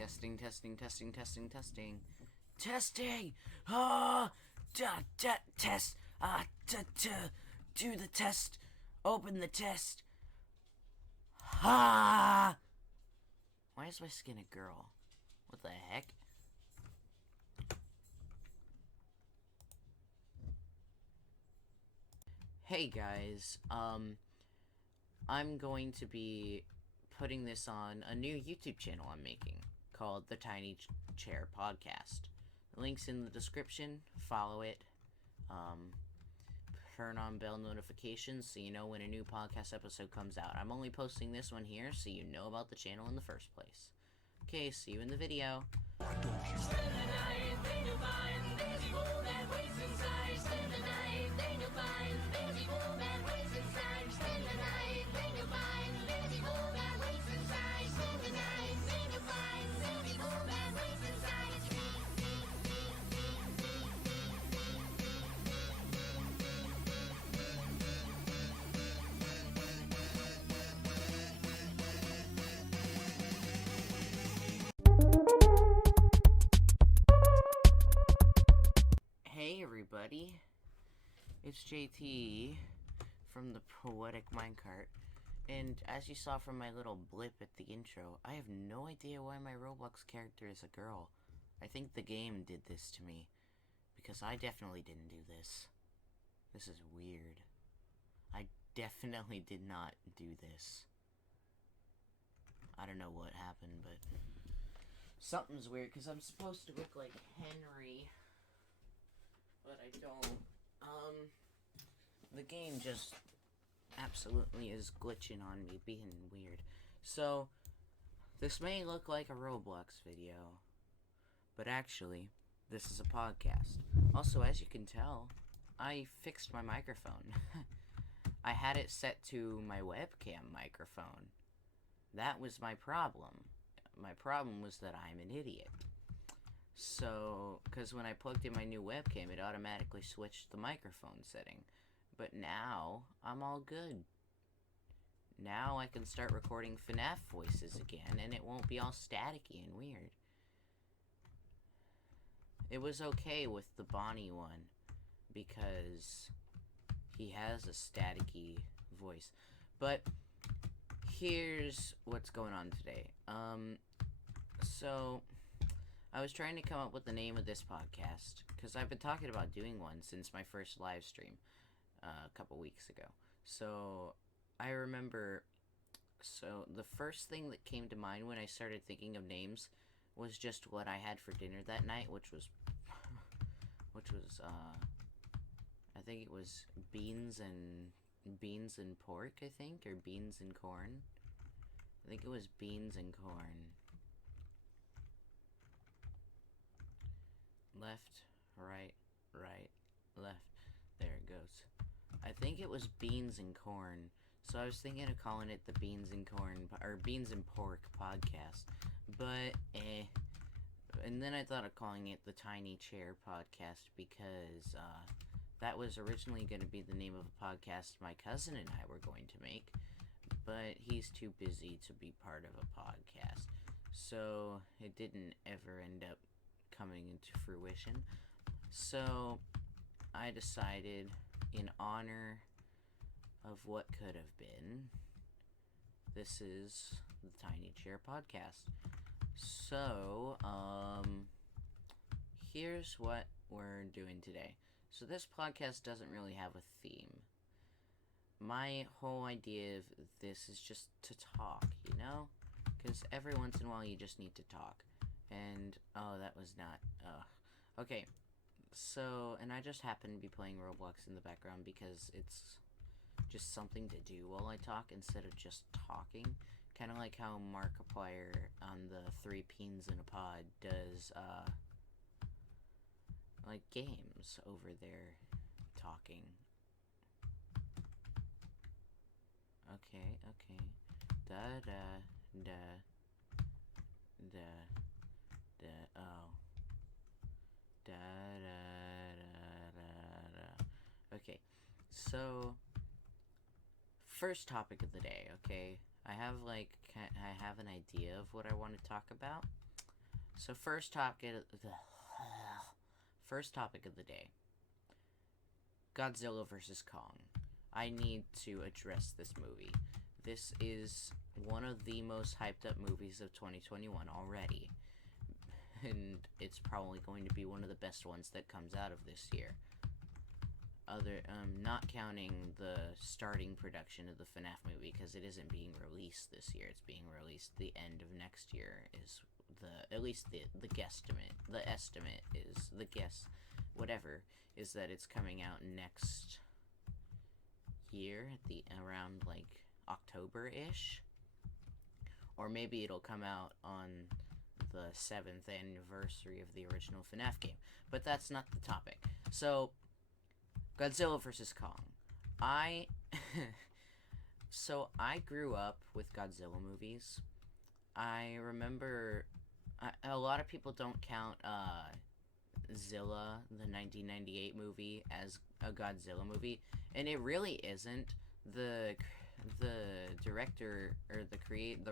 Testing, testing, testing, testing, testing. Testing! Ah! Test! Do the test! Open the test! Ha! Why is my skin a girl? What the heck? Hey guys, I'm going to be putting this on a new YouTube channel I'm making called The Tiny Chair Podcast. The link's in the description. Follow it. Turn on bell notifications so you know when a new podcast episode comes out. I'm only posting this one here so you know about the channel in the first place. Okay, see you in the video. Hey everybody, it's JT from the Poetic Minecart, and as you saw from my little blip at the intro, I have no idea why my Roblox character is a girl. I think the game did this to me, because I definitely didn't do this. This is weird. I definitely did not do this. I don't know what happened, but something's weird, because I'm supposed to look like Henry, but I don't. The game just absolutely is glitching on me, being weird. So, this may look like a Roblox video, but actually, this is a podcast. Also, as you can tell, I fixed my microphone. I had it set to my webcam microphone. That was my problem. My problem was that I'm an idiot. So, because when I plugged in my new webcam, it automatically switched the microphone setting. But now, I'm all good. Now I can start recording FNAF voices again, and it won't be all staticky and weird. It was okay with the Bonnie one, because he has a staticky voice. But, here's what's going on today. So I was trying to come up with the name of this podcast, because I've been talking about doing one since my first live stream a couple weeks ago. So I remember, the first thing that came to mind when I started thinking of names was just what I had for dinner that night, which was I think it was beans and pork, I think, or beans and corn. I think it was beans and corn. Left, right, left. There it goes. I think it was beans and corn. So I was thinking of calling it the Beans and Corn, or Beans and Pork podcast. But, and then I thought of calling it the Tiny Chair podcast because, that was originally going to be the name of a podcast my cousin and I were going to make. But he's too busy to be part of a podcast. So it didn't ever end up coming into fruition. So I decided, in honor of what could have been, this is the Tiny Chair Podcast. So, here's what we're doing today. So this podcast doesn't really have a theme. My whole idea of this is just to talk, you know? Because every once in a while you just need to talk. And, oh, that was not, okay. So, and I just happen to be playing Roblox in the background because it's just something to do while I talk instead of just talking. Kind of like how Markiplier on the 3 Peens in a Pod does, like games over there talking. Okay. Okay, so first topic of the day. Okay, I have an idea of what I want to talk about, So first topic of the day: Godzilla vs. Kong. I need to address this movie. This is one of the most hyped up movies of 2021 already, and it's probably going to be one of the best ones that comes out of this year. Not counting the starting production of the FNAF movie, because it isn't being released this year. It's being released the end of next year. Is at least the guesstimate. The estimate is whatever is that it's coming out next year at the around like October-ish, or maybe it'll come out on the 7th anniversary of the original FNAF game. But that's not the topic. So, Godzilla vs. Kong. I grew up with Godzilla movies. I remember a lot of people don't count Zilla, the 1998 movie, as a Godzilla movie, and it really isn't. The director or the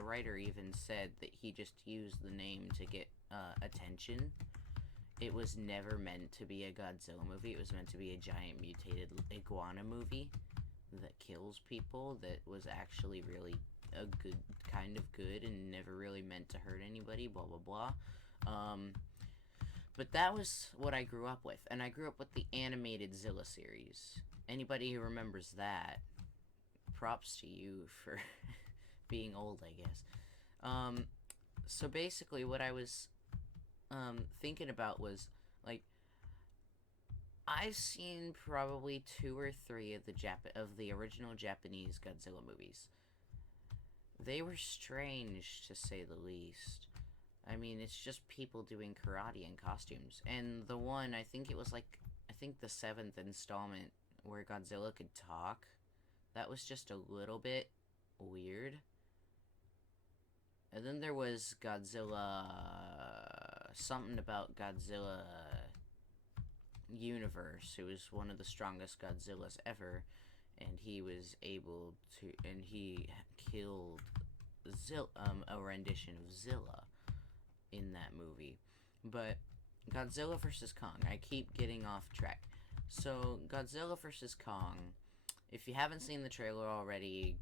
writer even said that he just used the name to get attention. It was never meant to be a Godzilla movie. It was meant to be a giant mutated iguana movie that kills people, that was actually really a good, kind of good, and never really meant to hurt anybody, blah blah blah. But that was what I grew up with, and I grew up with the animated Zilla series. Anybody who remembers that, props to you for being old, I guess. So basically what I was thinking about was, like, I've seen probably 2 or 3 of the original Japanese Godzilla movies. They were strange, to say the least. I mean, it's just people doing karate in costumes. And the one, I think the 7th installment where Godzilla could talk, that was just a little bit weird. And then there was Godzilla, something about Godzilla Universe, who was one of the strongest Godzillas ever, and he was able to, and he killed a rendition of Zilla in that movie. But Godzilla vs. Kong, I keep getting off track. So Godzilla vs. Kong, if you haven't seen the trailer already,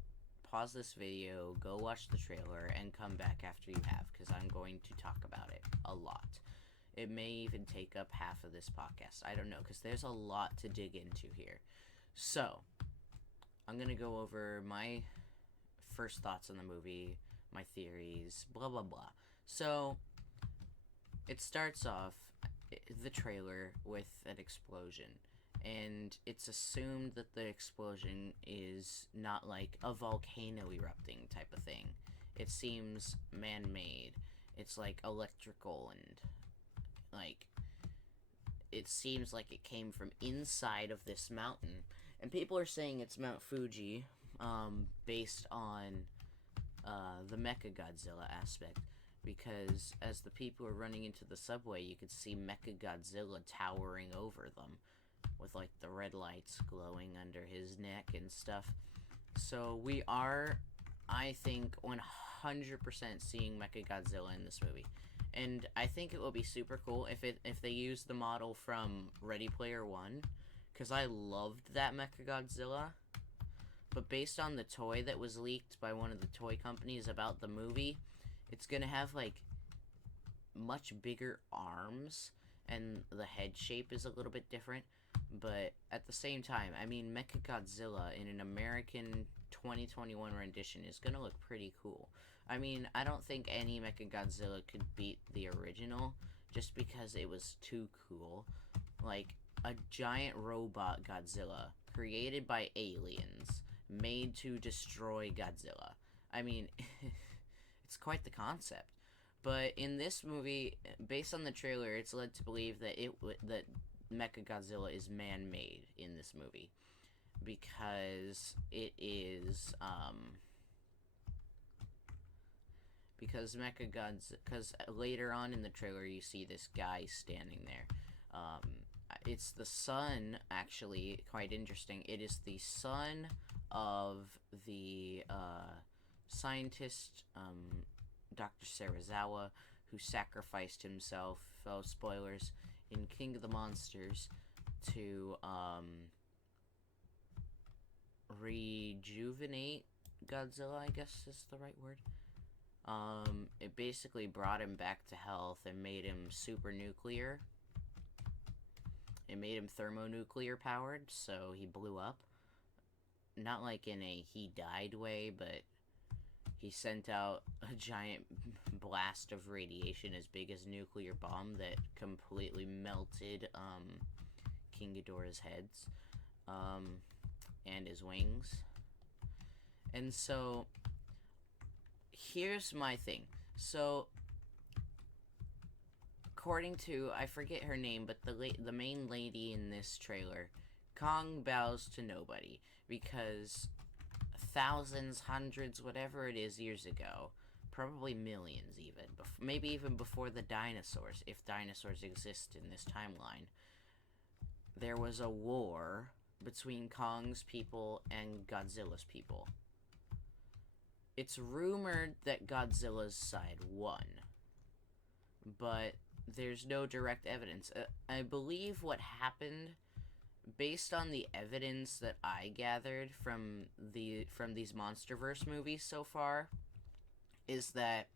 pause this video, go watch the trailer, and come back after you have, because I'm going to talk about it a lot. It may even take up half of this podcast. I don't know, because there's a lot to dig into here. So, I'm going to go over my first thoughts on the movie, my theories, blah blah blah. So, it starts off, the trailer, with an explosion. And it's assumed that the explosion is not like a volcano erupting type of thing. It seems man-made. It's like electrical, and like it seems like it came from inside of this mountain. And people are saying it's Mount Fuji, based on the Mechagodzilla aspect, because as the people are running into the subway, you could see Mechagodzilla towering over them, with like the red lights glowing under his neck and stuff. So we are, I think, 100% seeing Mechagodzilla in this movie. And I think it will be super cool if they use the model from Ready Player One, because I loved that Mechagodzilla. But based on the toy that was leaked by one of the toy companies about the movie, it's gonna have like much bigger arms, and the head shape is a little bit different. But at the same time, I mean, Mechagodzilla in an American 2021 rendition is gonna look pretty cool. I mean, I don't think any Mechagodzilla could beat the original, just because it was too cool. Like, a giant robot Godzilla, created by aliens, made to destroy Godzilla. I mean, it's quite the concept. But in this movie, based on the trailer, it's led to believe that that Mechagodzilla is man-made in this movie, because it is because later on in the trailer you see this guy standing there. It's the son, actually, quite interesting. It is the son of the scientist, Dr. Serizawa, who sacrificed himself, spoilers, in King of the Monsters to rejuvenate Godzilla, I guess is the right word. It basically brought him back to health and made him super nuclear. It made him thermonuclear powered, so he blew up. Not like in a he died way, but he sent out a giant blast of radiation as big as a nuclear bomb that completely melted King Ghidorah's heads and his wings. And so here's my thing. So according to, I forget her name, but the main lady in this trailer, Kong bows to nobody because thousands, hundreds, whatever it is, years ago, probably millions even, maybe even before the dinosaurs, if dinosaurs exist in this timeline, there was a war between Kong's people and Godzilla's people. It's rumored that Godzilla's side won, but there's no direct evidence. I believe what happened, based on the evidence that I gathered from these MonsterVerse movies so far, is that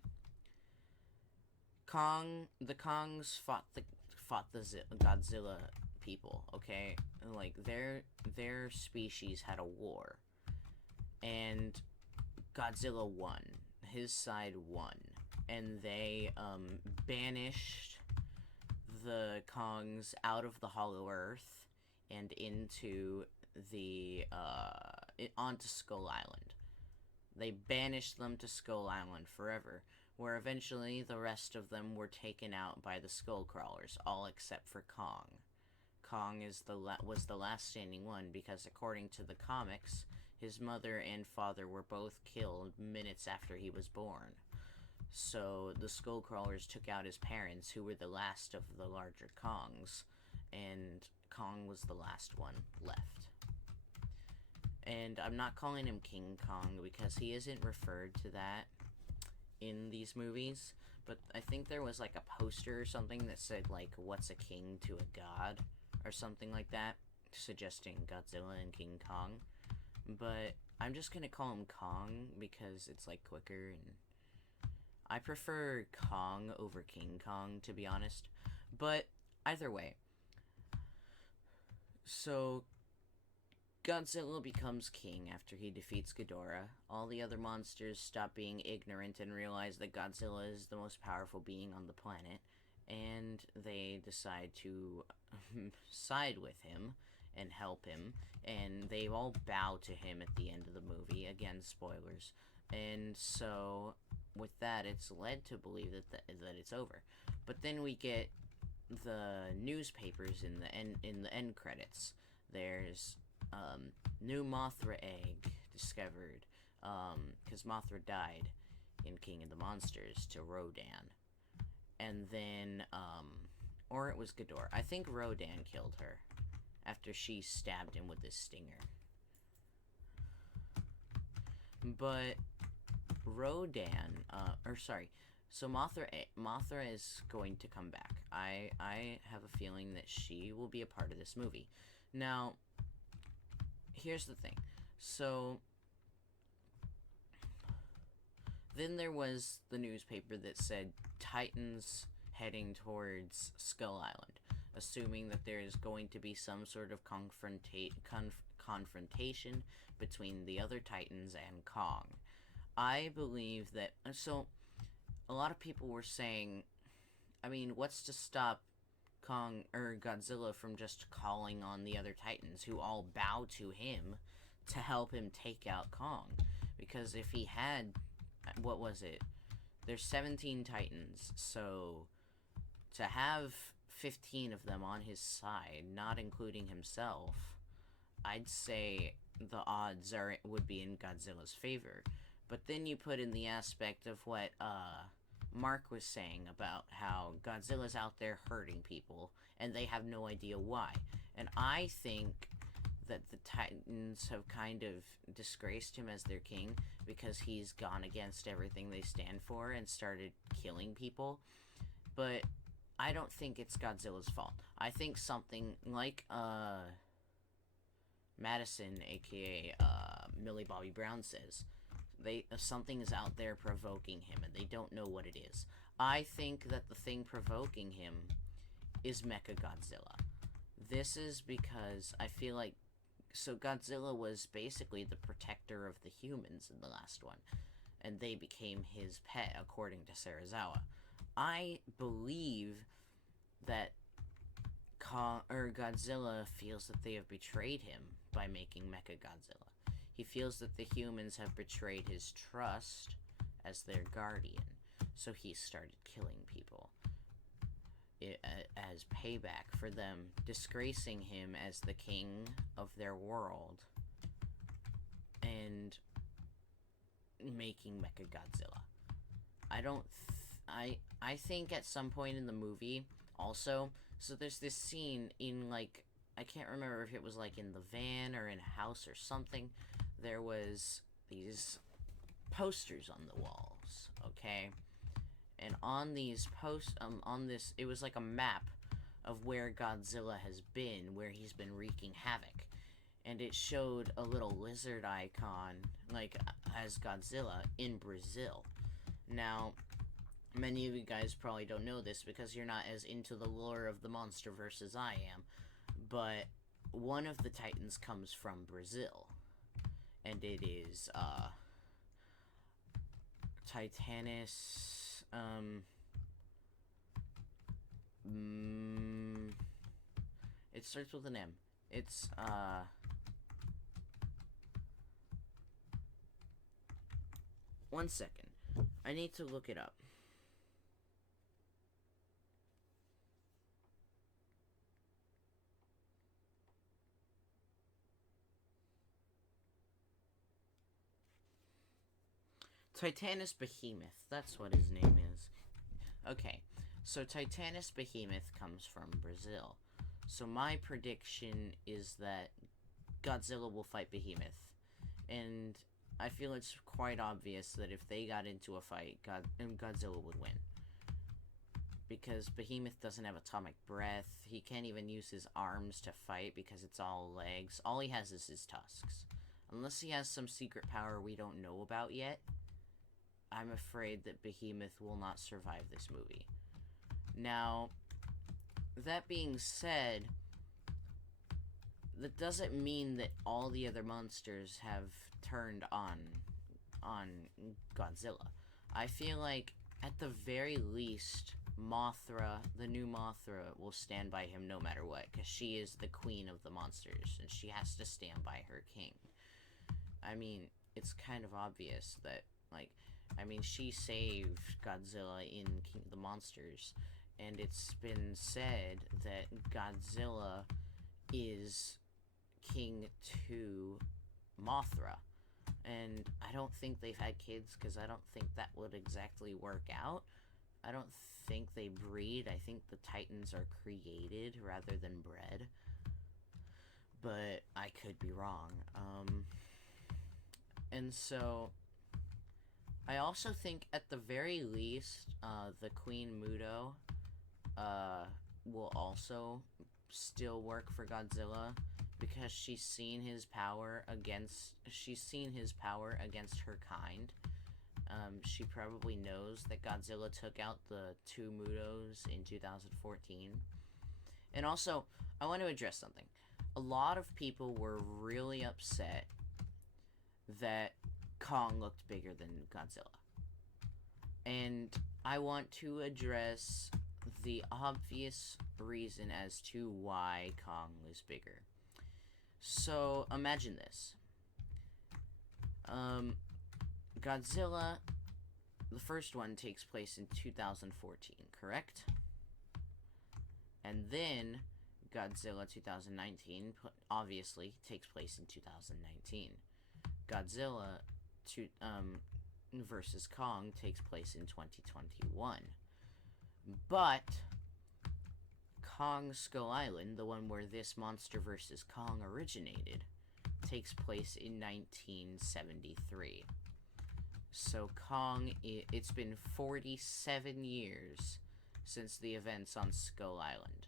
the Kongs fought the Godzilla people. Okay, like their species had a war, and Godzilla won. His side won, and they banished the Kongs out of the Hollow Earth and into onto Skull Island. They banished them to Skull Island forever, where eventually the rest of them were taken out by the Skull Crawlers, all except for Kong. Kong was the last standing one because, according to the comics, his mother and father were both killed minutes after he was born. So the Skullcrawlers took out his parents, who were the last of the larger Kongs, and Kong was the last one left. And I'm not calling him King Kong because he isn't referred to that in these movies, but I think there was like a poster or something that said like, what's a king to a god, or something like that, suggesting Godzilla and King Kong. But I'm just gonna call him Kong because it's like quicker, and I prefer Kong over King Kong, to be honest. But either way, so Godzilla becomes king after he defeats Ghidorah. All the other monsters stop being ignorant and realize that Godzilla is the most powerful being on the planet, and they decide to side with him and help him, and they all bow to him at the end of the movie. Again, spoilers. And so with that, it's led to believe that it's over. But then we get the newspapers in the end credits. There's new Mothra egg discovered, because Mothra died in King of the Monsters to Rodan. And then or it was Ghidorah. I think Rodan killed her after she stabbed him with this stinger. But Rodan, so Mothra is going to come back. I have a feeling that she will be a part of this movie. Now, here's the thing. So then there was the newspaper that said Titans heading towards Skull Island, assuming that there is going to be some sort of confrontation between the other Titans and Kong. I believe that, so a lot of people were saying, I mean, what's to stop Kong or Godzilla from just calling on the other Titans, who all bow to him, to help him take out Kong? Because if he had, what was it? There's 17 Titans, so to have 15 of them on his side, not including himself, I'd say the odds would be in Godzilla's favor. But then you put in the aspect of what Mark was saying about how Godzilla's out there hurting people, and they have no idea why. And I think that the Titans have kind of disgraced him as their king because he's gone against everything they stand for and started killing people. But I don't think it's Godzilla's fault. I think something like Madison, aka Millie Bobby Brown, says something is out there provoking him and they don't know what it is. I think that the thing provoking him is Mechagodzilla. This is because I feel like Godzilla was basically the protector of the humans in the last one, and they became his pet, according to Serizawa. I believe that Godzilla feels that they have betrayed him by making Mechagodzilla. He feels that the humans have betrayed his trust as their guardian, so he started killing people as payback for them disgracing him as the king of their world and making Mechagodzilla. I think at some point in the movie also, so there's this scene in, like, I can't remember if it was like in the van or in a house or something. There was these posters on the walls, okay? And on these it was like a map of where Godzilla has been, where he's been wreaking havoc. And it showed a little lizard icon, like, as Godzilla in Brazil. Now, many of you guys probably don't know this because you're not as into the lore of the MonsterVerse as I am, but one of the Titans comes from Brazil. And it is, Titanus, it starts with an M. It's, one second. I need to look it up. Titanus Behemoth, that's what his name is. Okay, so Titanus Behemoth comes from Brazil. So my prediction is that Godzilla will fight Behemoth. And I feel it's quite obvious that if they got into a fight, Godzilla would win. Because Behemoth doesn't have atomic breath, he can't even use his arms to fight because it's all legs. All he has is his tusks. Unless he has some secret power we don't know about yet, I'm afraid that Behemoth will not survive this movie. Now, that being said, that doesn't mean that all the other monsters have turned on Godzilla. I feel like, at the very least, Mothra, the new Mothra, will stand by him no matter what, because she is the queen of the monsters, and she has to stand by her king. I mean, it's kind of obvious that, like, she saved Godzilla in King of the Monsters, and it's been said that Godzilla is king to Mothra. And I don't think they've had kids, because I don't think that would exactly work out. I don't think they breed. I think the Titans are created rather than bred. But I could be wrong. And so I also think, at the very least, the Queen Muto will also still work for Godzilla, because she's seen his power against her kind. She probably knows that Godzilla took out the two Mutos in 2014. And also, I want to address something. A lot of people were really upset that Kong looked bigger than Godzilla. And I want to address the obvious reason as to why Kong was bigger. So, imagine this. Godzilla, the first one, takes place in 2014, correct? And then Godzilla 2019 obviously takes place in 2019. Godzilla versus Kong takes place in 2021. But Kong Skull Island, the one where this Monster vs. Kong originated, takes place in 1973. So Kong, it's been 47 years since the events on Skull Island.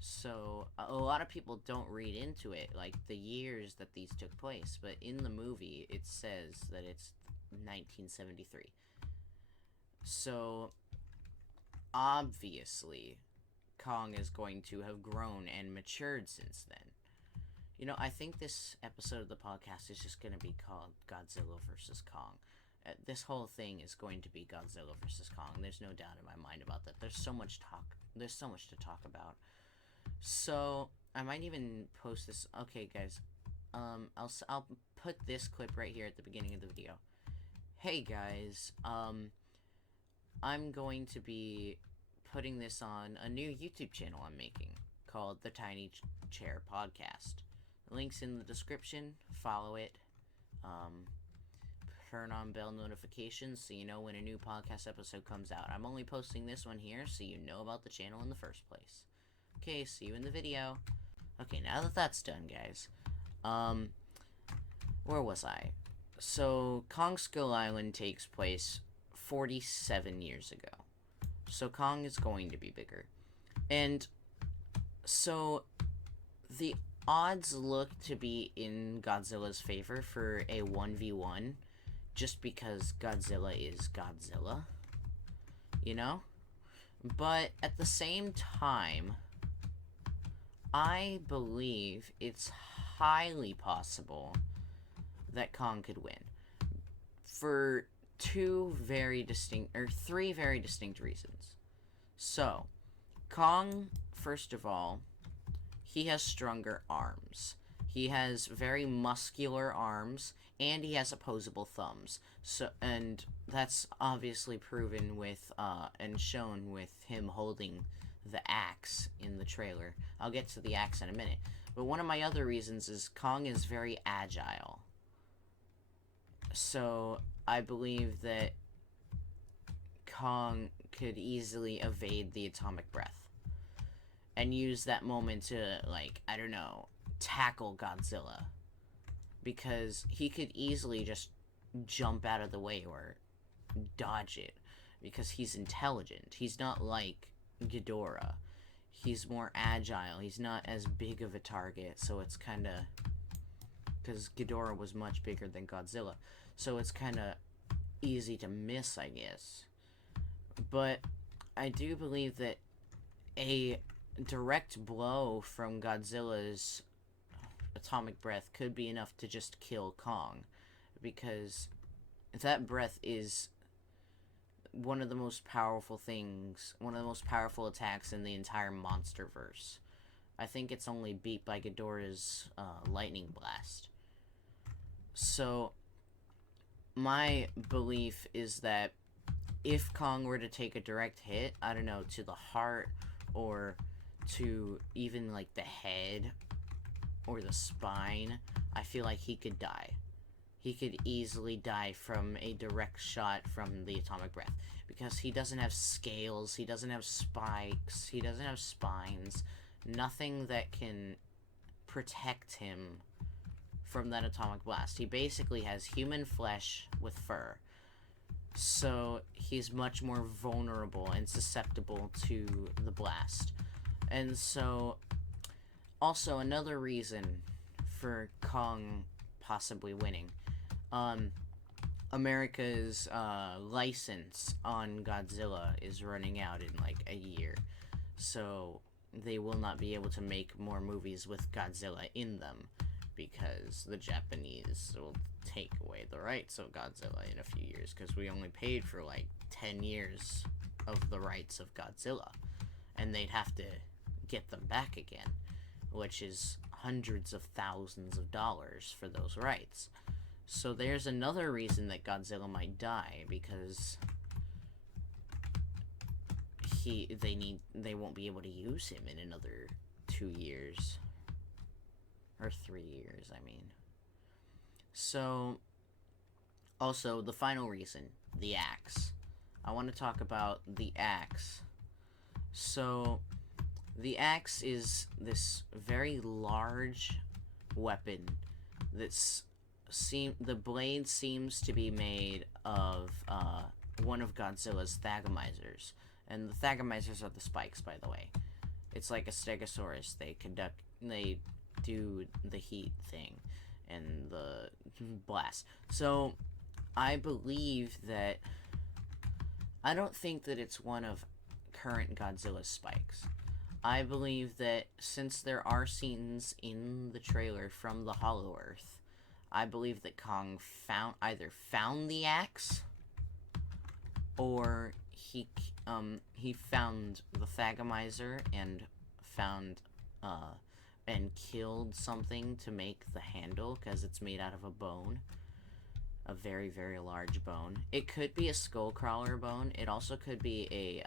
So a lot of people don't read into it, like the years that these took place, but in the movie it says that it's 1973. So obviously Kong is going to have grown and matured since then. You know, I think this episode of the podcast is just going to be called Godzilla vs. Kong. This whole thing is going to be Godzilla vs. Kong. There's no doubt in my mind about that. There's so much to talk about. So I might even post this. Okay, guys. I'll put this clip right here at the beginning of the video. Hey guys. I'm going to be putting this on a new YouTube channel I'm making called The Tiny Chair Podcast. Links in the description. Follow it. Turn on bell notifications so you know when a new podcast episode comes out. I'm only posting this one here so you know about the channel in the first place. Okay, see you in the video. Okay, now that that's done, guys. Where was I? So, Kong Skull Island takes place 47 years ago. So, Kong is going to be bigger. And so, the odds look to be in Godzilla's favor for a 1v1. Just because Godzilla is Godzilla. You know? But at the same time, I believe it's highly possible that Kong could win. For three very distinct reasons. So, Kong, first of all, he has stronger arms. He has very muscular arms, and he has opposable thumbs. So, and that's obviously proven with, and shown with him holding the axe in the trailer. I'll get to the axe in a minute. But one of my other reasons is Kong is very agile. So, I believe that Kong could easily evade the atomic breath. And use that moment to, like, I don't know, tackle Godzilla. Because he could easily just jump out of the way or dodge it. Because he's intelligent. He's not like Ghidorah. He's more agile. He's not as big of a target. So it's kind of... Because Ghidorah was much bigger than Godzilla. So it's kind of easy to miss, I guess. But I do believe that a direct blow from Godzilla's atomic breath could be enough to just kill Kong, because that breath is one of the most powerful things, one of the most powerful attacks in the entire Monsterverse. I think it's only beat by Ghidorah's lightning blast. So my belief is that if Kong were to take a direct hit, I don't know, to the heart or to even like the head or the spine, I feel like he could die. He could easily die from a direct shot from the atomic breath. Because he doesn't have scales, he doesn't have spikes, he doesn't have spines. Nothing that can protect him from that atomic blast. He basically has human flesh with fur. So he's much more vulnerable and susceptible to the blast. And so, also another reason for Kong possibly winning. America's license on Godzilla is running out in like a year. So they will not be able to make more movies with Godzilla in them, because the Japanese will take away the rights of Godzilla in a few years, because we only paid for like 10 years of the rights of Godzilla, and they'd have to get them back again, which is hundreds of thousands of dollars for those rights. So there's another reason that Godzilla might die, because they won't be able to use him in another 2 years. Or 3 years, I mean. So, also, the final reason, the axe. I want to talk about the axe. So, The axe is this very large weapon that's the blade seems to be made of one of Godzilla's Thagamizers. And the Thagamizers are the spikes, by the way. It's like a Stegosaurus. They do the heat thing and the blast. So I believe that I don't think that it's one of current Godzilla's spikes. I believe that since there are scenes in the trailer from the Hollow Earth, I believe that Kong either found the axe or he found the Thagamizer and killed something to make the handle, because it's made out of a bone. A very, very large bone. It could be a Skullcrawler bone. It also could be a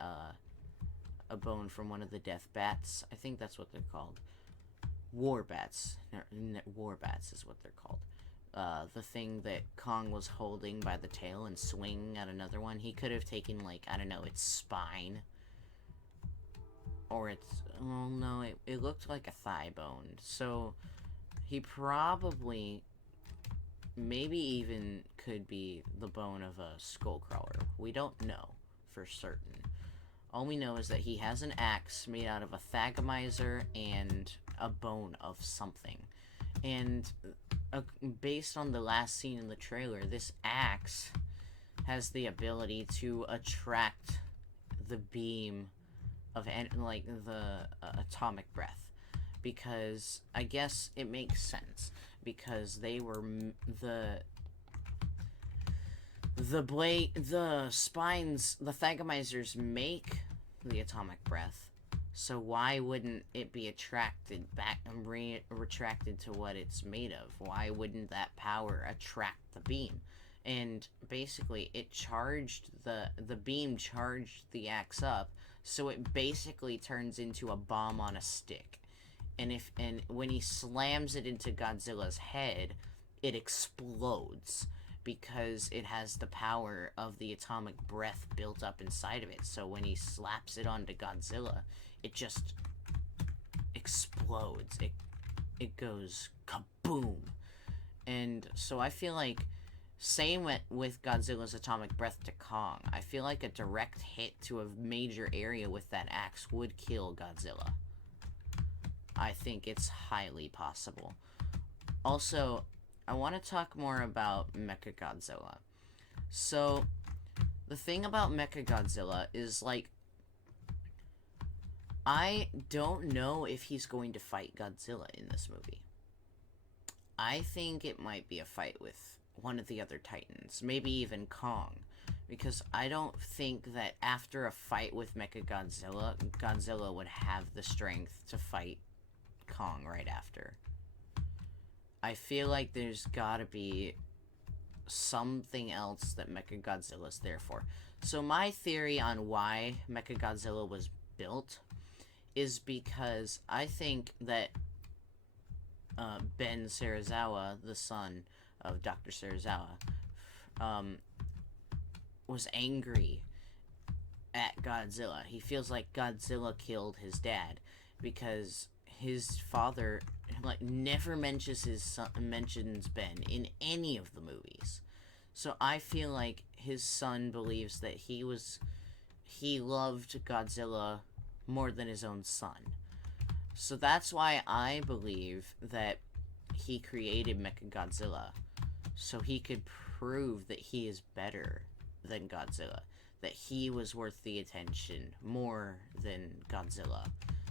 bone from one of the death bats. I think that's what they're called. War bats. War bats is what they're called. The thing that Kong was holding by the tail and swinging at another one. He could have taken, like, I don't know, its spine. Or its... Oh, no, it looked like a thigh bone. So, he probably... maybe even could be the bone of a Skullcrawler. We don't know for certain. All we know is that he has an axe made out of a Thagamizer and a bone of something. And based on the last scene in the trailer, this axe has the ability to attract the beam of, like, the atomic breath. Because I guess it makes sense. Because they were the spines, the Thagamizers make the atomic breath, so why wouldn't it be attracted back and retracted to what it's made of? Why wouldn't that power attract the beam? And basically, it charged the beam charged the axe up, so it basically turns into a bomb on a stick. And when he slams it into Godzilla's head, it explodes because it has the power of the atomic breath built up inside of it. So when he slaps it onto Godzilla, it just explodes. It goes kaboom. And so I feel like, same with Godzilla's atomic breath to Kong, I feel like a direct hit to a major area with that axe would kill Godzilla. I think it's highly possible. Also, I want to talk more about Mechagodzilla. So, the thing about Mechagodzilla is, like, I don't know if he's going to fight Godzilla in this movie. I think it might be a fight with one of the other Titans, maybe even Kong. Because I don't think that after a fight with Mechagodzilla, Godzilla would have the strength to fight Kong right after. I feel like there's gotta be something else that Mechagodzilla's there for. So my theory on why Mechagodzilla was built is because I think that Ben Serizawa, the son of Dr. Serizawa, was angry at Godzilla. He feels like Godzilla killed his dad because his father, like, never mentions Ben in any of the movies. So I feel like his son believes that he loved Godzilla more than his own son. So that's why I believe that he created Mechagodzilla, so he could prove that he is better than Godzilla, that he was worth the attention more than Godzilla,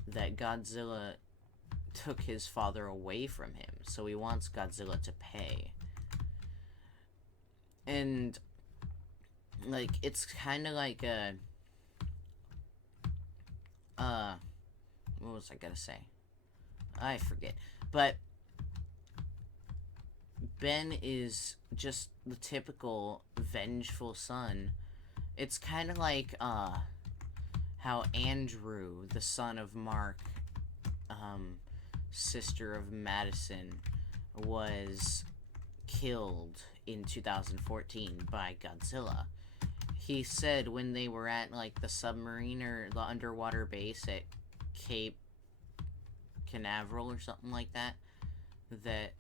that Godzilla took his father away from him, so he wants Godzilla to pay. And, like, it's kind of like a... what was I gonna say? I forget. But Ben is just the typical vengeful son. It's kind of like, how Andrew, the son of Mark, sister of Madison, was killed in 2014 by Godzilla. He said when they were at, like, the submarine or the underwater base at Cape Canaveral or something like that, that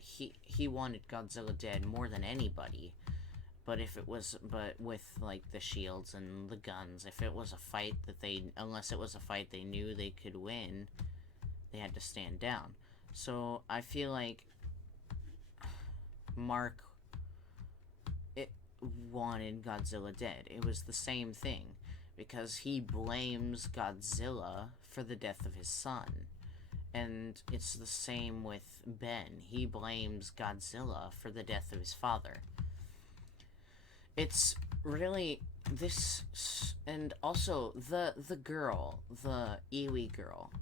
he wanted Godzilla dead more than anybody. But with like the shields and the guns, if it was a fight unless it was a fight they knew they could win, they had to stand down. So I feel like Mark wanted Godzilla dead. It was the same thing, because he blames Godzilla for the death of his son. And it's the same with Ben. He blames Godzilla for the death of his father. It's really this, and also the girl, the Iwi girl.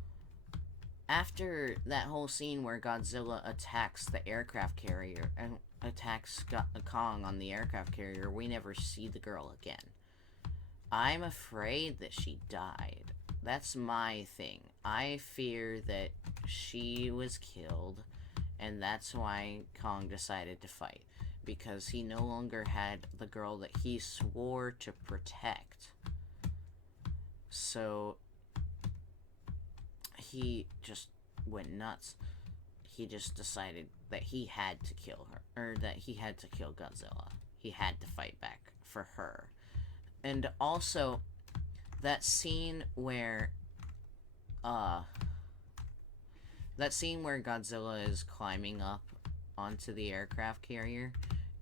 After that whole scene where Godzilla attacks the aircraft carrier and attacks Kong on the aircraft carrier, we never see the girl again. I'm afraid that she died. That's my thing. I fear that she was killed, and that's why Kong decided to fight. Because he no longer had the girl that he swore to protect. So he just went nuts. He just decided that he had to kill her, or that he had to kill Godzilla. He had to fight back for her. And also, that scene where Godzilla is climbing up onto the aircraft carrier,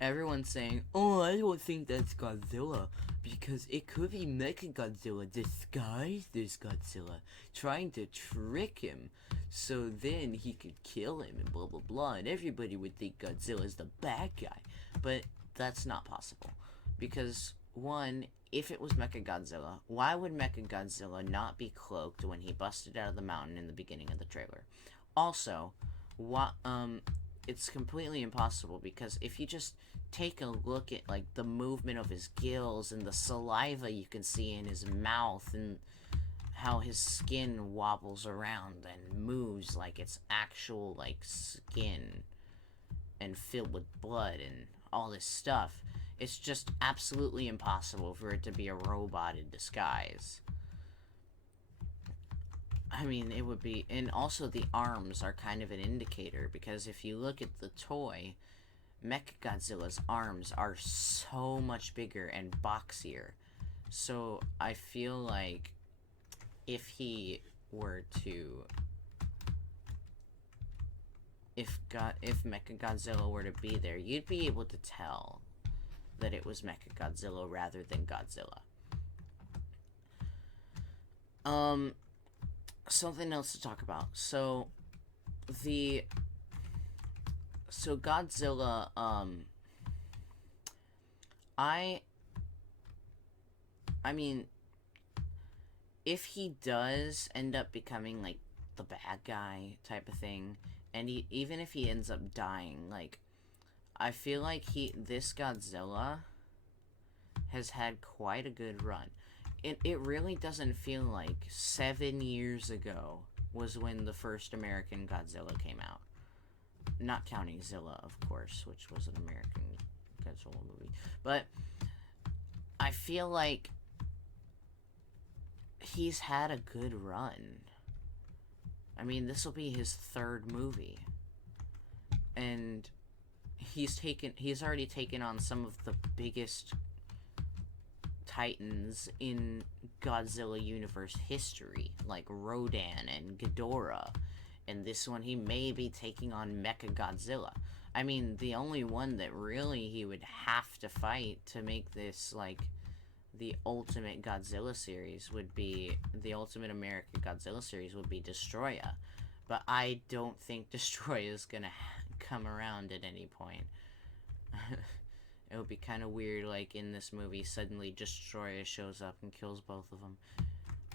everyone's saying, "Oh, I don't think that's Godzilla, because it could be Mechagodzilla disguised as Godzilla, trying to trick him, so then he could kill him, and blah blah blah, and everybody would think Godzilla's the bad guy." But that's not possible, because one, if it was Mechagodzilla, why would Mechagodzilla not be cloaked when he busted out of the mountain in the beginning of the trailer? Also, it's completely impossible, because if you just take a look at like the movement of his gills and the saliva you can see in his mouth and how his skin wobbles around and moves like it's actual like skin and filled with blood and all this stuff, it's just absolutely impossible for it to be a robot in disguise. I mean, it would be, and also the arms are kind of an indicator, because if you look at the toy, Mechagodzilla's arms are so much bigger and boxier. So I feel like if he were to, if Mechagodzilla were to be there, you'd be able to tell that it was Mechagodzilla rather than Godzilla. Something else to talk about. So Godzilla, I mean, if he does end up becoming, like, the bad guy type of thing, and even if he ends up dying, like, I feel like this Godzilla has had quite a good run. It really doesn't feel like 7 years ago was when the first American Godzilla came out. Not counting Zilla, of course, which was an American Godzilla movie. But I feel like he's had a good run. I mean, this will be his third movie. And he's already taken on some of the biggest titans in Godzilla universe history, like Rodan and Ghidorah, and this one he may be taking on Mechagodzilla. I mean, the only one that really he would have to fight to make this, like, the ultimate Godzilla series would be, the ultimate American Godzilla series would be Destroya. But I don't think Destroya is gonna come around at any point. It would be kind of weird, like, in this movie, suddenly Destroya shows up and kills both of them.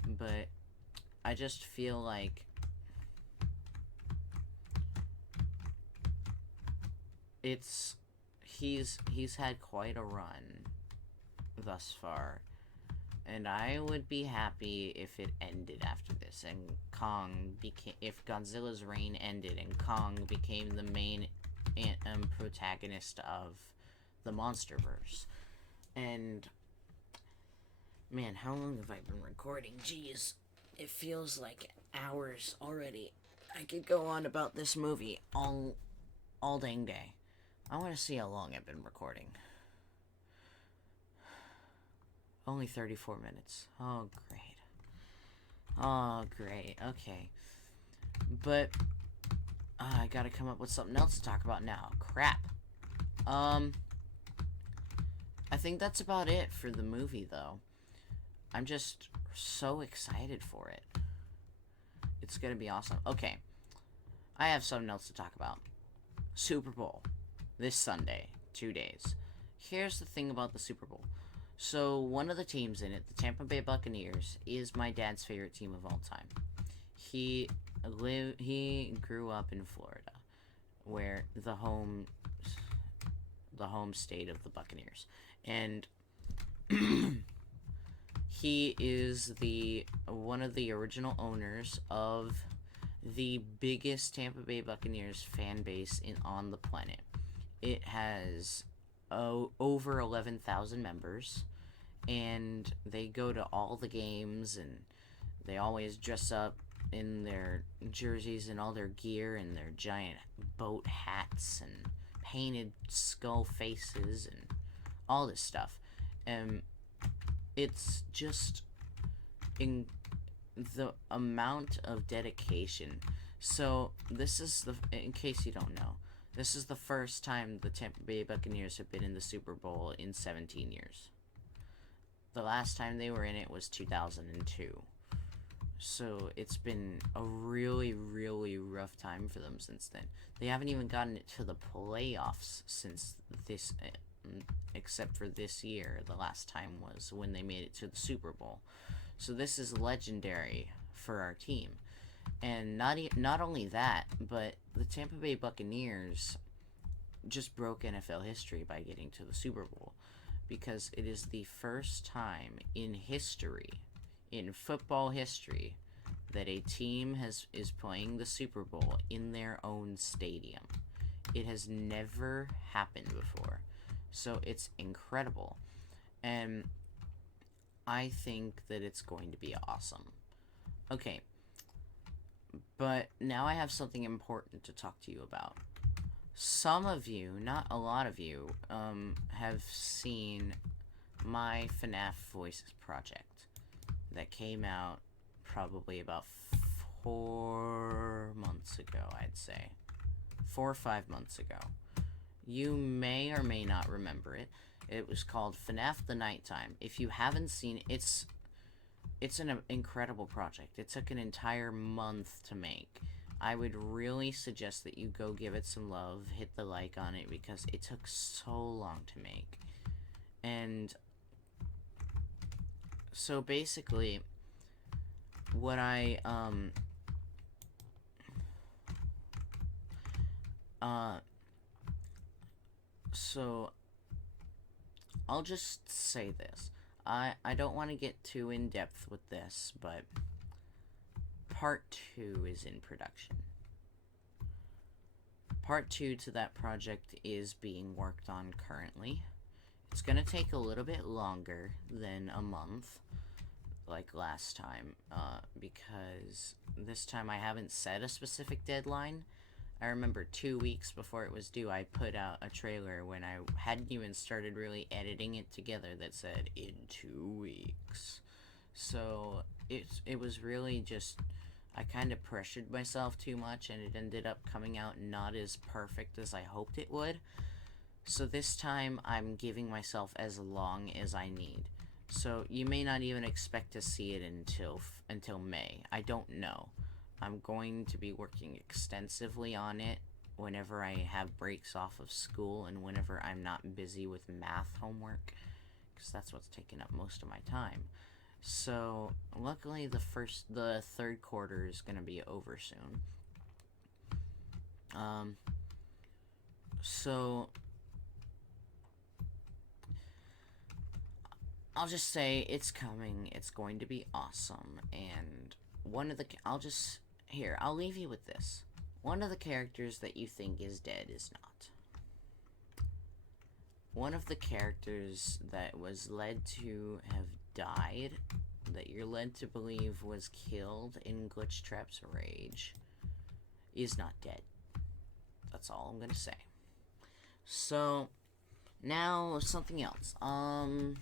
But I just feel like he's had quite a run thus far, and I would be happy if it ended after this, and if Godzilla's reign ended and Kong became the main protagonist of the MonsterVerse. And man, how long have I been recording? Jeez, It feels like hours already. I could go on about this movie all dang day. I want to see how long I've been recording. Only 34 minutes. Oh, great. Oh, great. Okay. But I gotta come up with something else to talk about now. Crap. I think that's about it for the movie, though. I'm just so excited for it. It's gonna be awesome. Okay. I have something else to talk about. Super Bowl. This Sunday. 2 days. Here's the thing about the Super Bowl. So, one of the teams in it, the Tampa Bay Buccaneers, is my dad's favorite team of all time. He grew up in Florida, where the home state of the Buccaneers. And he is one of the original owners of the biggest Tampa Bay Buccaneers fan base on the planet. It has over 11,000 members, and they go to all the games, and they always dress up in their jerseys and all their gear and their giant boat hats and painted skull faces and all this stuff. And it's just in the amount of dedication. So this is in case you don't know, this is the first time the Tampa Bay Buccaneers have been in the Super Bowl in 17 years. The last time they were in it was 2002. So it's been a really, really rough time for them since then. They haven't even gotten it to the playoffs since this, except for this year. The last time was when they made it to the Super Bowl. So this is legendary for our team. And not only that, but the Tampa Bay Buccaneers just broke NFL history by getting to the Super Bowl, because it is the first time in history, in football history, that a team is playing the Super Bowl in their own stadium. It has never happened before. So it's incredible. And I think that it's going to be awesome. Okay. But now I have something important to talk to you about. Some of you, not a lot of you, have seen my FNAF Voices project that came out probably about 4 months ago, I'd say. 4 or 5 months ago. You may or may not remember it. It was called FNAF The Nighttime. If you haven't seen it, it's an incredible project. It took an entire month to make. I would really suggest that you go give it some love, hit the like on it, because it took so long to make. And so basically, what so I'll just say this. I don't want to get too in depth with this, but part 2 is in production. Part 2 to that project is being worked on currently. It's going to take a little bit longer than a month, like last time, because this time I haven't set a specific deadline. I remember 2 weeks before it was due, I put out a trailer when I hadn't even started really editing it together that said, in 2 weeks. So, it was really just, I kind of pressured myself too much, and it ended up coming out not as perfect as I hoped it would. So this time, I'm giving myself as long as I need. So, you may not even expect to see it until May. I don't know. I'm going to be working extensively on it whenever I have breaks off of school and whenever I'm not busy with math homework, because that's what's taking up most of my time. So, luckily the third quarter is going to be over soon. So I'll just say it's coming. It's going to be awesome. And I'll leave you with this. One of the characters that you think is dead is not. one of the characters that was led to have died, that you're led to believe was killed in Glitchtrap's rage, is not dead. That's all I'm gonna say. So, now something else. I'll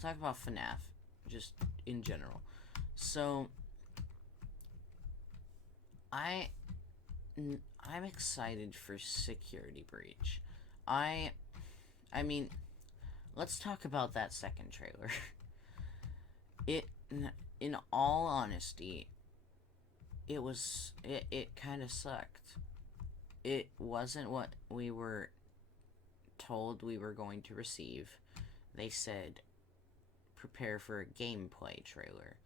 talk about FNAF, just in general. So, I'm excited for Security Breach. I mean, let's talk about that second trailer. In all honesty, it kind of sucked. It wasn't what we were told we were going to receive. They said, prepare for a gameplay trailer.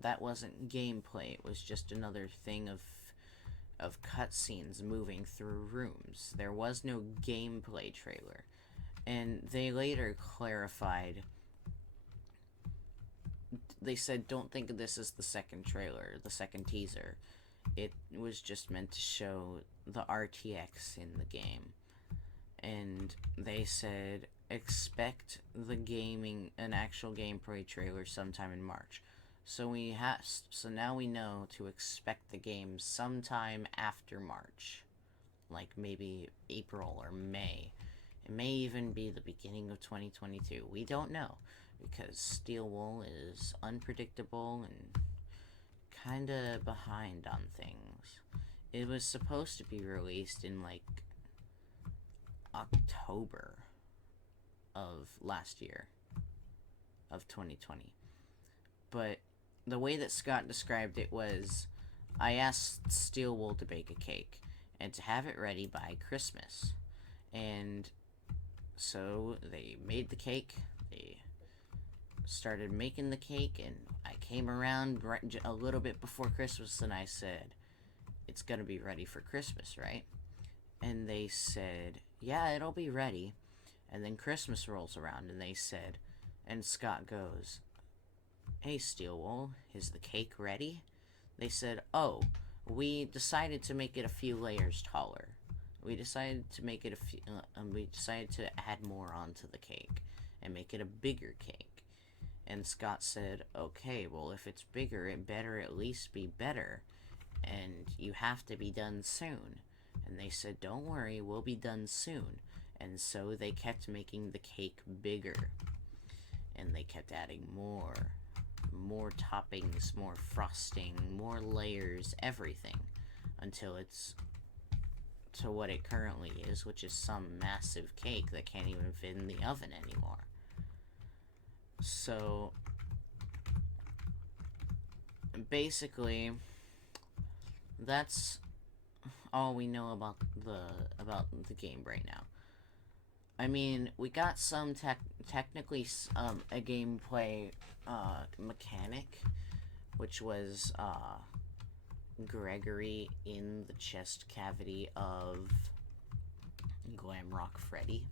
That wasn't gameplay, it was just another thing of cutscenes moving through rooms. There was no gameplay trailer. And they later clarified, they said, don't think of this as the second trailer, the second teaser. It was just meant to show the RTX in the game. And they said, expect an actual gameplay trailer sometime in March. So now we know to expect the game sometime after March. Like maybe April or May. It may even be the beginning of 2022. We don't know, because Steel Wool is unpredictable and kinda behind on things. It was supposed to be released in like October of last year, of 2020. But the way that Scott described it was, I asked Steel Wool to bake a cake and to have it ready by Christmas. And so they made the cake, they started making the cake, and I came around a little bit before Christmas and I said, it's gonna be ready for Christmas, right? And they said, yeah, it'll be ready. And then Christmas rolls around and they said, and Scott goes, hey, Steel Wool, is the cake ready? They said, oh, we decided to make it a few layers taller. We decided to make it we decided to add more onto the cake and make it a bigger cake. And Scott said, okay, well, if it's bigger, it better at least be better. And you have to be done soon. And they said, don't worry, we'll be done soon. And so they kept making the cake bigger. And they kept adding more toppings, more frosting, more layers, everything. Until it's to what it currently is, which is some massive cake that can't even fit in the oven anymore. So, basically, that's all we know about the game right now. I mean, we got some technically a gameplay mechanic, which was Gregory in the chest cavity of Glamrock Freddy.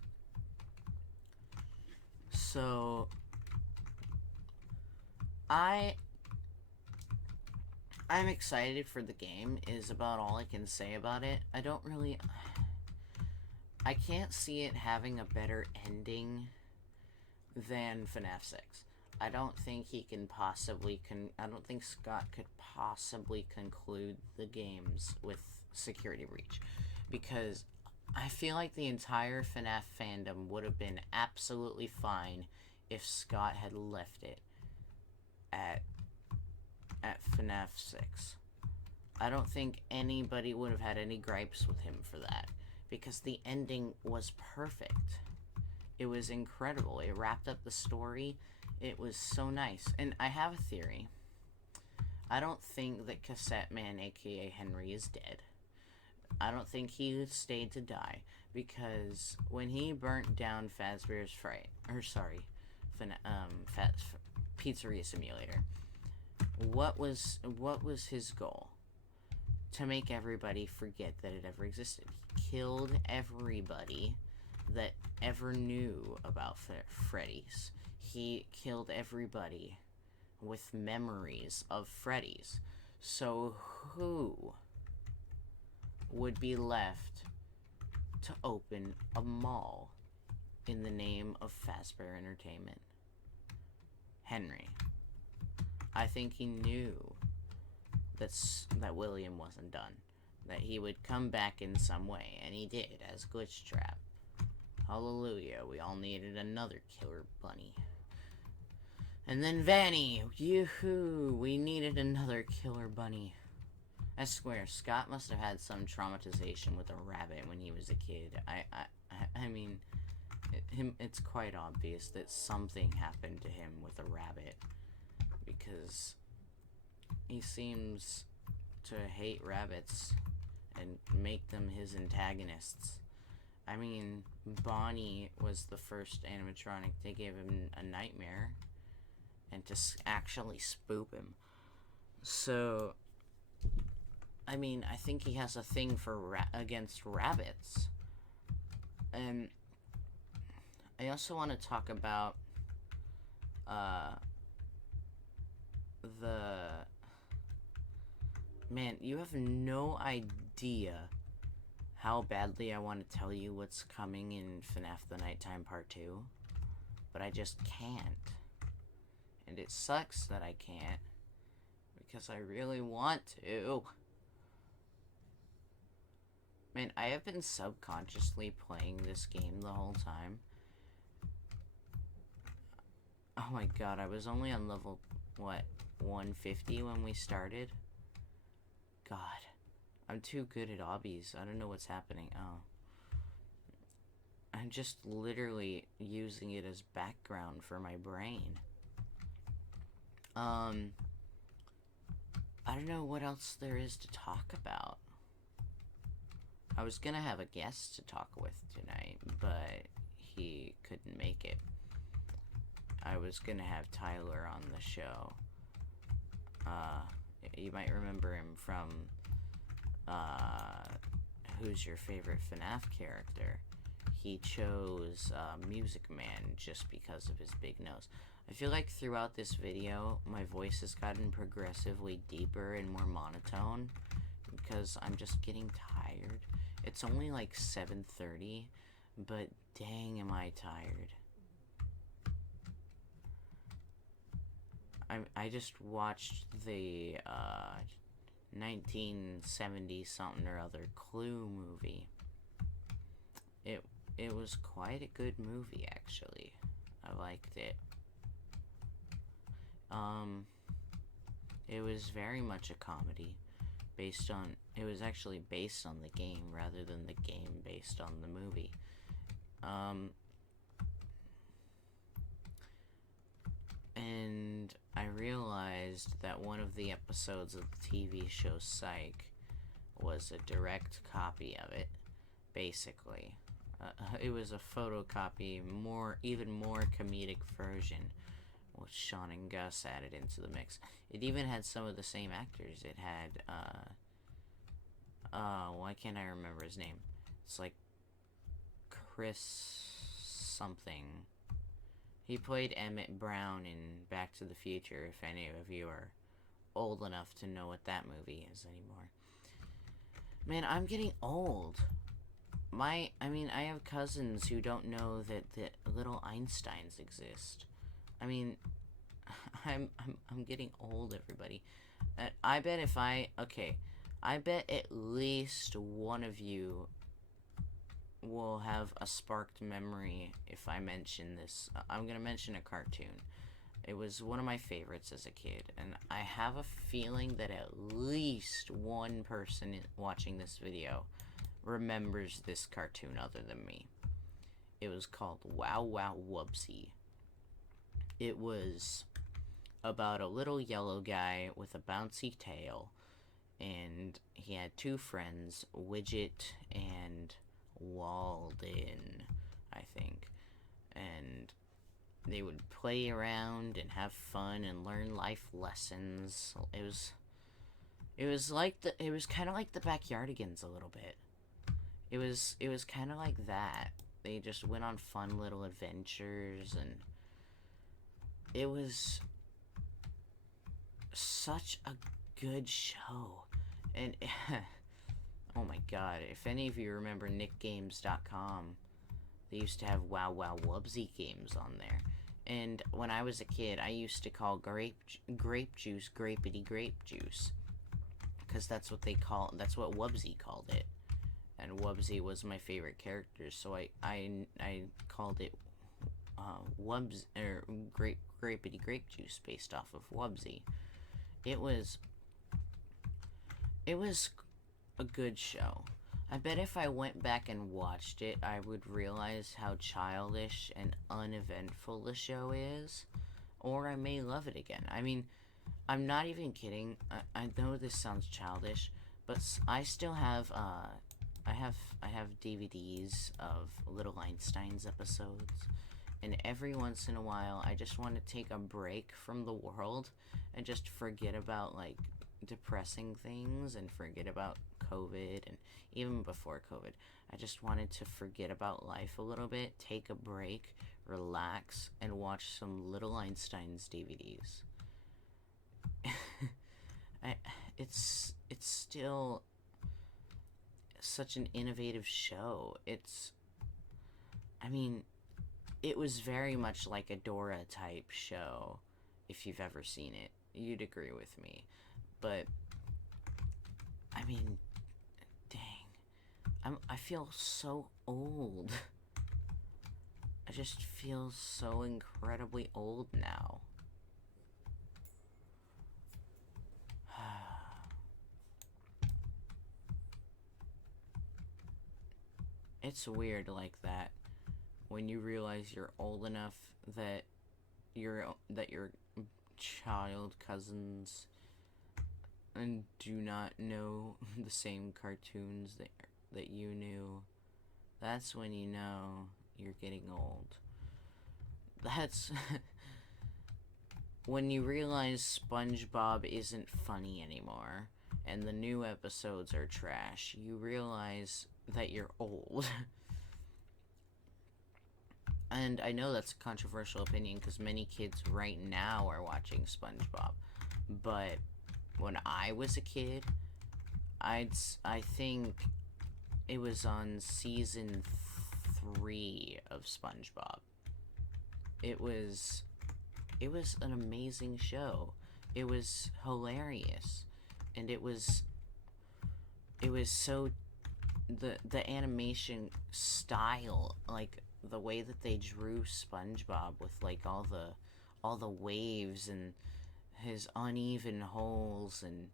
So I'm excited for the game, is about all I can say about it. I can't see it having a better ending than FNAF 6. I don't think he can possibly I don't think Scott could possibly conclude the games with Security Breach, because I feel like the entire FNAF fandom would have been absolutely fine if Scott had left it at FNAF 6. I don't think anybody would have had any gripes with him for that, because the ending was perfect. It was incredible. It wrapped up the story. It was so nice. And I have a theory. I don't think that Cassette Man, aka Henry, is dead. I don't think he stayed to die, because when he burnt down Fazbear's Pizzeria Simulator, what was his goal? To make everybody forget that it ever existed. He killed everybody that ever knew about Freddy's. He killed everybody with memories of Freddy's. So who would be left to open a mall in the name of Fazbear Entertainment. Henry. I think he knew that William wasn't done. That he would come back in some way, and he did, as Glitchtrap. Hallelujah, we all needed another killer bunny. And then Vanny, yoo-hoo, we needed another killer bunny. I swear, Scott must have had some traumatization with a rabbit when he was a kid. I mean, it's quite obvious that something happened to him with a rabbit, because he seems to hate rabbits and make them his antagonists. I mean, Bonnie was the first animatronic to give him a nightmare and to actually spook him. So, I mean, I think he has a thing for against rabbits. And I also want to talk about man, you have no idea how badly I want to tell you what's coming in FNAF The Nighttime Part 2, but I just can't. And it sucks that I can't, because I really want to. Man, I have been subconsciously playing this game the whole time. Oh my god, I was only on level, 150 when we started? God, I'm too good at obbies. I don't know what's happening. Oh. I'm just literally using it as background for my brain. I don't know what else there is to talk about. I was gonna have a guest to talk with tonight, but he couldn't make it. I was gonna have Tyler on the show. You might remember him from, Who's Your Favorite FNAF Character? He chose, Music Man just because of his big nose. I feel like throughout this video, my voice has gotten progressively deeper and more monotone, because I'm just getting tired. It's only like 7:30, but dang am I tired. I just watched the 1970 something or other Clue movie. It was quite a good movie, actually. I liked it. It was very much a comedy. It was actually based on the game rather than the game based on the movie. And I realized that one of the episodes of the TV show Psych was a direct copy of it, basically. It was a photocopy, even more comedic version, with Sean and Gus added into the mix. It even had some of the same actors. It had, why can't I remember his name? It's like Chris something. He played Emmett Brown in Back to the Future, if any of you are old enough to know what that movie is anymore. Man, I'm getting old. I have cousins who don't know that the little Einsteins exist. I mean, I'm getting old, everybody. I bet at least one of you will have a sparked memory if I mention this. I'm gonna mention a cartoon. It was one of my favorites as a kid, and I have a feeling that at least one person watching this video remembers this cartoon other than me. It was called Wow Wow Wubsy. It was about a little yellow guy with a bouncy tail, and he had two friends, Widget and Walden, I think. And they would play around and have fun and learn life lessons. It was kind of like the Backyardigans a little bit. It was kind of like that. They just went on fun little adventures, and it was such a good show. And oh my god, if any of you remember nickgames.com, They used to have Wow Wow Wubsy games on there. And when I was a kid, I used to call grape juice grapey grape juice, because that's what Wubsy called it, and Wubsy was my favorite character, so I called it Wubs or grapey grape juice based off of Wubsy. It was a good show. I bet if I went back and watched it, I would realize how childish and uneventful the show is, or I may love it again. I mean, I'm not even kidding. I know this sounds childish, but I still have I have DVDs of Little Einsteins episodes, and every once in a while, I just want to take a break from the world and just forget about like depressing things and forget about COVID, and even before COVID, I just wanted to forget about life a little bit, take a break, relax, and watch some Little Einsteins DVDs. It's still such an innovative show. I mean, it was very much like a Dora type show. If you've ever seen it, you'd agree with me. But I mean, dang, I feel so old. I just feel so incredibly old now. It's weird like that when you realize you're old enough that your child cousins and do not know the same cartoons that you knew. That's when you know you're getting old. That's when you realize SpongeBob isn't funny anymore and the new episodes are trash. You realize that you're old. And I know that's a controversial opinion because many kids right now are watching SpongeBob. But when I was a kid, I think it was on season 3 of SpongeBob. It was an amazing show. It was hilarious, and it was so the animation style, like the way that they drew SpongeBob with like all the waves and his uneven holes and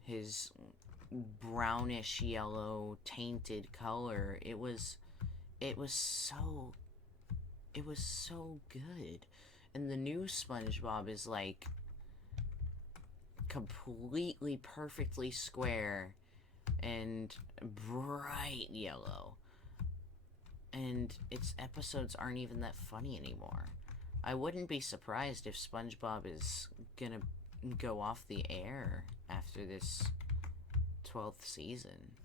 his brownish yellow tainted color. It was so good. And the new SpongeBob is like completely perfectly square and bright yellow. And its episodes aren't even that funny anymore. I wouldn't be surprised if SpongeBob is gonna go off the air after this 12th season,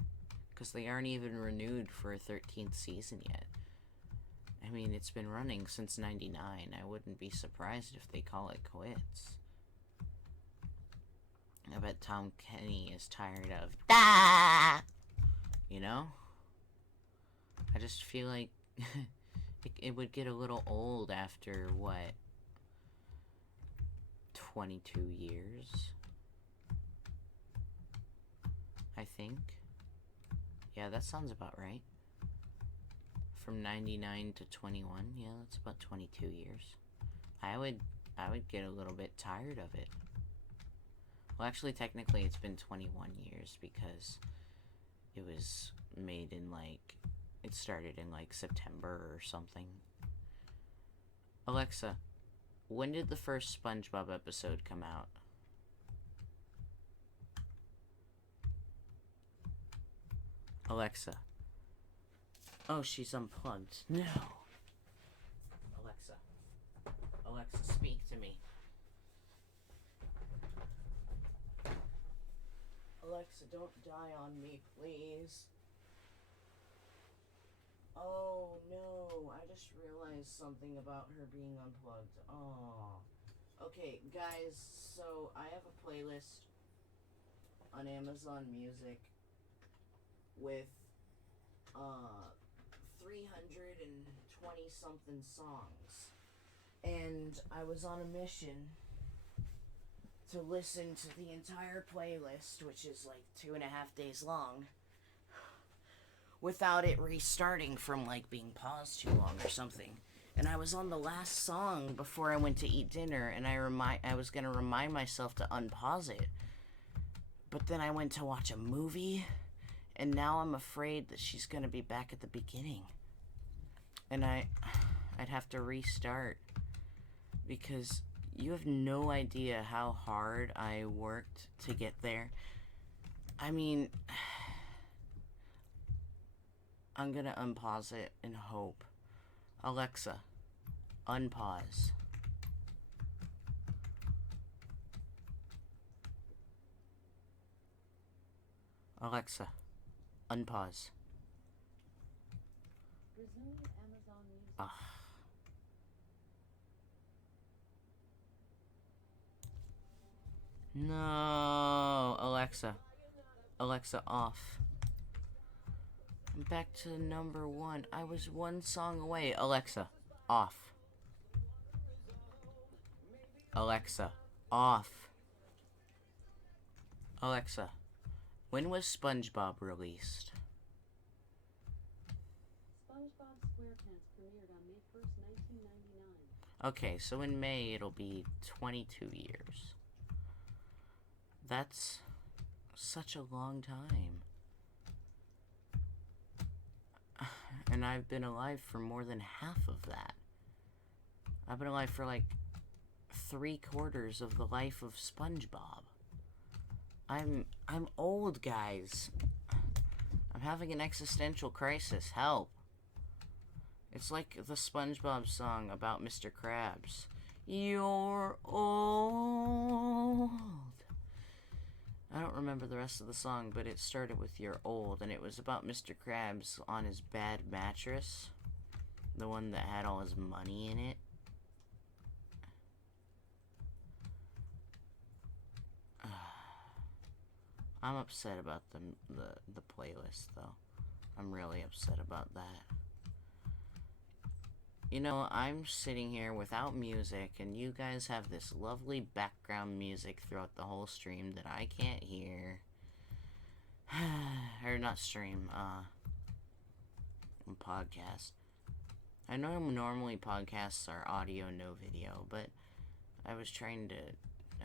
because they aren't even renewed for a 13th season yet. I mean, it's been running since '99. I wouldn't be surprised if they call it quits. I bet Tom Kenny is tired of da. You know? I just feel like it would get a little old after, what, 22 years? I think. Yeah, that sounds about right. From 99 to 21, yeah, that's about 22 years. I would get a little bit tired of it. Well, actually, technically, it's been 21 years because it was made in, like, it started in, like, September or something. Alexa, when did the first SpongeBob episode come out? Alexa. Oh, she's unplugged. No. Alexa, speak to me. Alexa, don't die on me, please. Oh, no. I just realized something about her being unplugged. Oh. Okay, guys, so I have a playlist on Amazon Music with, 320 something songs. And I was on a mission to listen to the entire playlist, which is like 2.5 days long, without it restarting from like being paused too long or something. And I was on the last song before I went to eat dinner, and I was gonna remind myself to unpause it. But then I went to watch a movie, and now I'm afraid that she's gonna be back at the beginning. And I'd have to restart, because you have no idea how hard I worked to get there. I mean, I'm gonna unpause it and hope. Alexa, unpause. Alexa, unpause. Resume Amazon Music. Ugh. No, Alexa. Alexa, off. I'm back to number 1. I was one song away. Alexa, off. Alexa, off. Alexa, when was SpongeBob released? SpongeBob SquarePants premiered on May 1st, 1999. Okay, so in May it'll be 22 years. That's such a long time. And I've been alive for more than half of that. I've been alive for like 3/4 of the life of SpongeBob. I'm old, guys. I'm having an existential crisis. Help. It's like the SpongeBob song about Mr. Krabs. You're old. I don't remember the rest of the song, but it started with "You're old," and it was about Mr. Krabs on his bad mattress. The one that had all his money in it. I'm upset about the playlist, though. I'm really upset about that. You know, I'm sitting here without music, and you guys have this lovely background music throughout the whole stream that I can't hear. Or not stream, podcast. I know normally podcasts are audio, no video, but I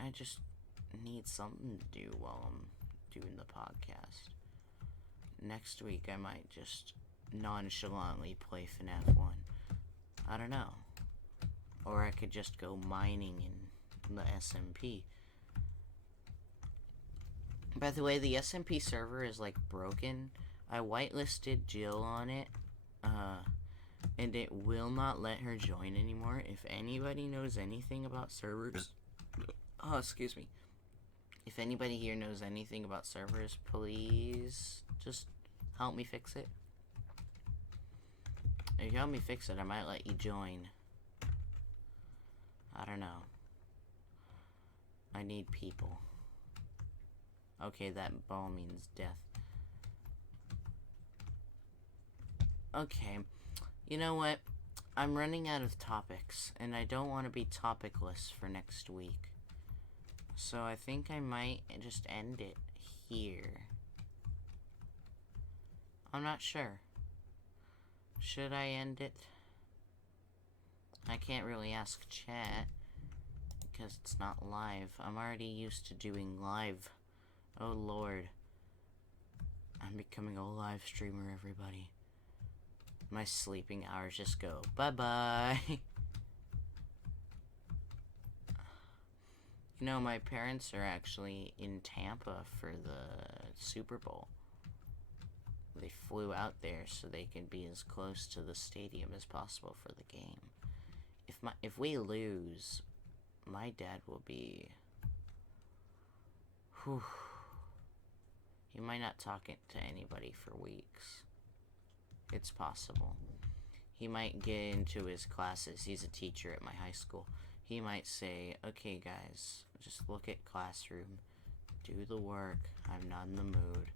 just need something to do while I'm doing the podcast. Next week I might just nonchalantly play FNAF 1. I don't know. Or I could just go mining in the SMP. By the way, the SMP server is like broken. I whitelisted Jill on it, and it will not let her join anymore. If anybody knows anything about servers, excuse me. If anybody here knows anything about servers, please just help me fix it. If you help me fix it, I might let you join. I don't know. I need people. Okay, that ball means death. Okay, you know what? I'm running out of topics, and I don't want to be topicless for next week. So I think I might just end it here. I'm not sure. Should I end it? I can't really ask chat because it's not live. I'm already used to doing live. Oh lord. I'm becoming a live streamer, everybody. My sleeping hours just go bye-bye. You know, my parents are actually in Tampa for the Super Bowl. They flew out there so they can be as close to the stadium as possible for the game. If we lose, my dad will be... Whew. He might not talk to anybody for weeks. It's possible. He might get into his classes. He's a teacher at my high school. He might say, okay guys, just look at classroom. Do the work. I'm not in the mood.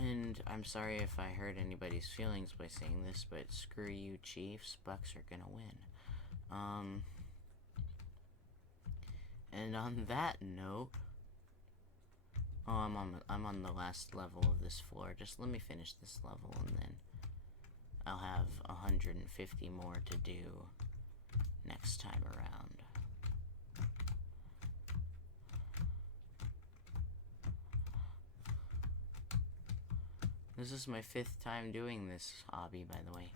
And I'm sorry if I hurt anybody's feelings by saying this, but screw you, Chiefs. Bucks are gonna win. And on that note, I'm on the last level of this floor. Just let me finish this level, and then I'll have 150 more to do next time around. This is my 5th time doing this hobby, by the way.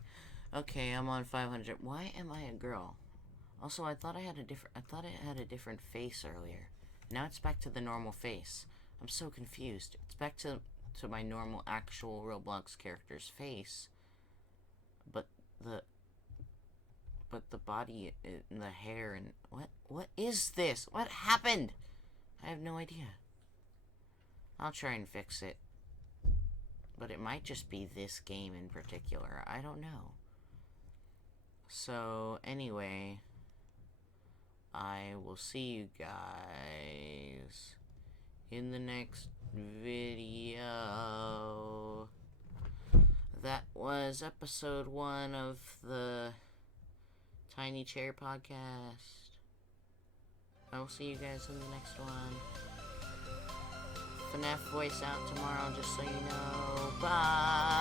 Okay, I'm on 500. Why am I a girl? Also, I thought I had a different face earlier. Now it's back to the normal face. I'm so confused. It's back to my normal actual Roblox character's face. But the body and the hair and what is this? What happened? I have no idea. I'll try and fix it. But it might just be this game in particular. I don't know. So, anyway, I will see you guys in the next video. That was episode 1 of the Tiny Chair podcast. I will see you guys in the next one. FNAF voice out tomorrow, just so you know. Bye!